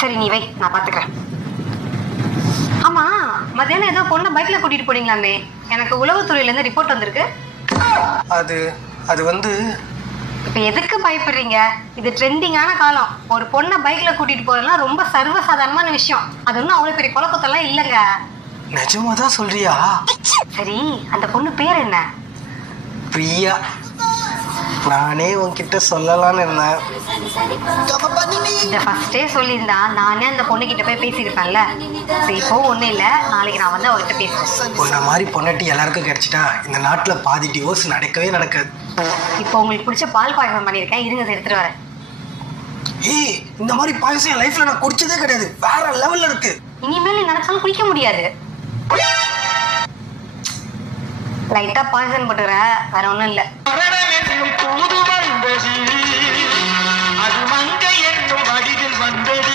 சரி நீ வை, நான் பாத்துக்கிறேன். ஆமா, மத்தியானம் ஏதோ பொண்ணை பைக்ல கூட்டிட்டு போனீங்களாமே, எனக்கு உளவுத்துறையில இருந்து ரிப்போர்ட் வந்திருக்கு. அது வந்து இப்ப எதுக்கு பயப்படுறீங்க? இது ட்ரெண்டிங்கான காலம். ஒரு பொண்ணை பைக்ல கூட்டிட்டு போறதுலாம் ரொம்ப சர்வசாதாரணமான விஷயம். அது ஒன்றும் அவ்வளவு பெரிய குழப்பத்தெல்லாம் இல்லைங்க. நிஜமாதான் சொல்றியா? சரி, அந்த பொண்ணு பேர் என்ன? பிரியா. நானே உன்கிட்ட சொல்லலாம்னு இருந்தேன். இந்த ஃபர்ஸ்டே சொல்லியிருந்தா நானே அந்த பொண்ணு கிட்ட போய் பேசியிருப்பேன்ல. இப்போ ஒன்றும் இல்லை, நாளைக்கு நான் வந்து அவர்கிட்ட பேசுறேன். உன்ன மாதிரி பொண்ணாட்டி எல்லாருக்கும் கிடைச்சிட்டா இந்த நாட்டுல பாதி டிவோர்ஸ் நடக்கவே நடக்காது. இப்போ உங்களுக்கு பிடிச்ச பால் பாயசம் பண்ணியிருக்கேன், இருங்க எடுத்துட்டு வரேன். ஏய், இந்த மாதிரி பாயசம் என் லைஃப்ல நான் குடிச்சதே கிடையாது. வேற லெவல்ல இருக்கு. இனிமேல் நீ நினைச்சாலும் குடிக்க முடியாது. லைட்டா பாய்சன் போட்டுறேன், வேற ஒன்றும் இல்லை.